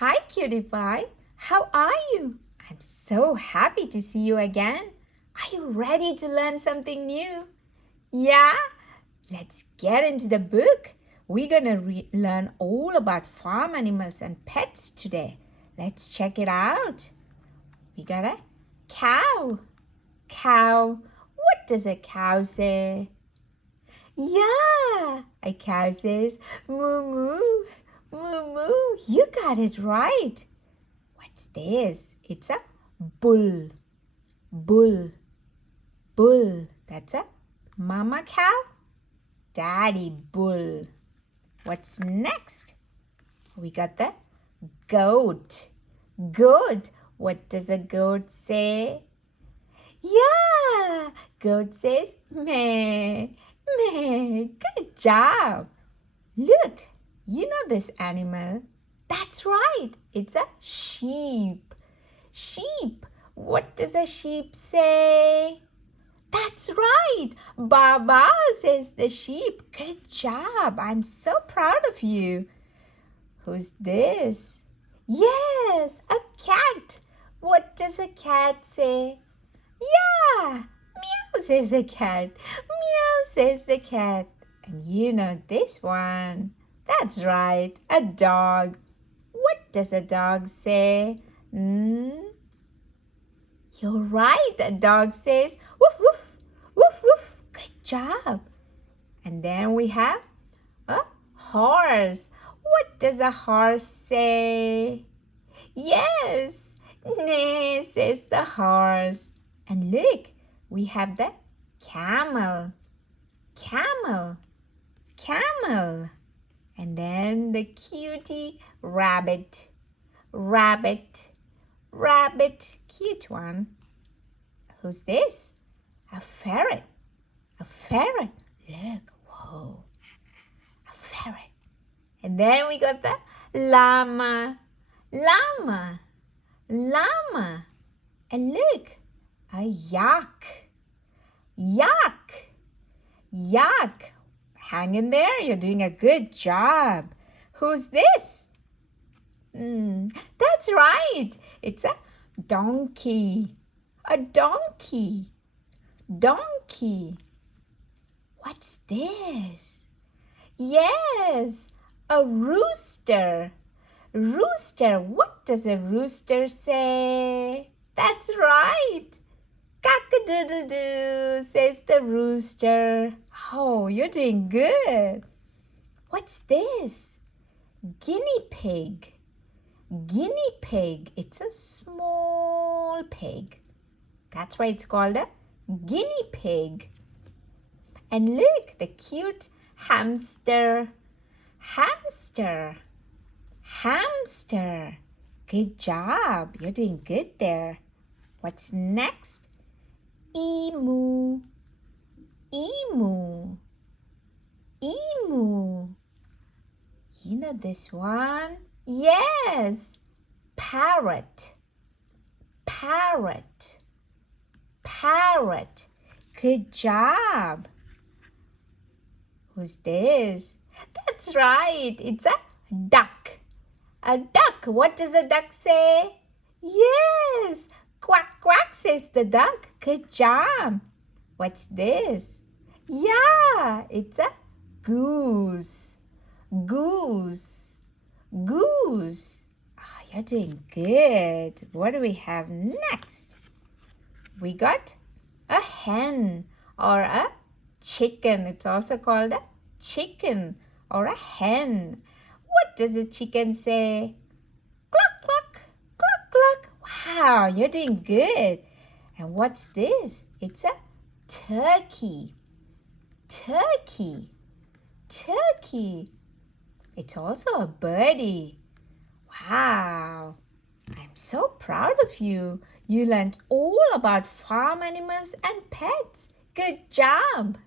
Hi, cutie pie. How are you? I'm so happy to see you again. Are you ready to learn something new? Yeah? Let's get into the book. We're gonna learn all about farm animals and pets today. Let's check it out. We got a cow. Cow. What does a cow say? Yeah, a cow says moo moo, moo moo. You got it right. What's this? It's a bull. Bull. Bull. That's a mama cow. Daddy bull. What's next? We got the goat. Goat. What does a goat say? Yeah, goat says meh, meh. Good job. Look, you know this animal. That's right, it's a sheep. Sheep. What does a sheep say? That's right. Baba says the sheep. Good job. I'm so proud of you. Who's this? Yes, a cat. What does a cat say? Yeah, meow says the cat. Meow says the cat. And you know this one. That's right, a dog. What does a dog say? You're right, a dog says woof woof, woof woof. Good job. And then we have a horse. What does a horse say? Yes, neigh says the horse. And look, we have the camel. Camel. Camel. And then the cutie rabbit. Rabbit. Rabbit. Cute one. Who's this? A ferret. A ferret. Look. Whoa. A ferret. And then we got the llama. Llama. Llama. And look. A yak. Yak. Yak. Hang in there. You're doing a good job. Who's this? That's right. It's a donkey. A donkey. Donkey. What's this? Yes, a rooster. Rooster. What does a rooster say? That's right. Cock-a-doodle-doo, says the rooster. Oh, you're doing good. What's this? Guinea pig. Guinea pig. It's a small pig. That's why it's called a guinea pig. And look, the cute hamster. Hamster. Hamster. Good job. You're doing good there. What's next? Emu. Emu. Emu. You know this one? Yes. Parrot. Parrot. Parrot. Good job. Who's this? That's right. It's a duck. A duck. What does a duck say? Yes. Quack, quack, says the duck. Good job. What's this? Yeah, it's a goose. Goose. Goose. Oh, you're doing good. What do we have next? We got a hen or a chicken. It's also called a chicken or a hen. What does a chicken say? Cluck, cluck, cluck, cluck. Wow, you're doing good. And what's this? It's a turkey. Turkey. Turkey. It's also a birdie. Wow. I'm so proud of you. You learned all about farm animals and pets. Good job.